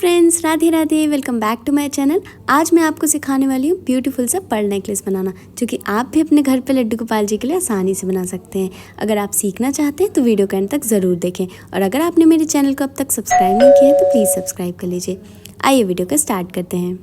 फ्रेंड्स, Radhe Radhe. Welcome back to my channel. आज मैं आपको सिखाने वाली हूँ ब्यूटीफुल सा पर्ल नेकलेस बनाना, जो कि आप भी अपने घर पे लड्डू गोपाल जी के लिए आसानी से बना सकते हैं। अगर आप सीखना चाहते हैं तो वीडियो के अंत तक ज़रूर देखें, और अगर आपने मेरे चैनल को अब तक सब्सक्राइब नहीं किया है तो प्लीज़ सब्सक्राइब कर लीजिए। आइए वीडियो को स्टार्ट करते हैं।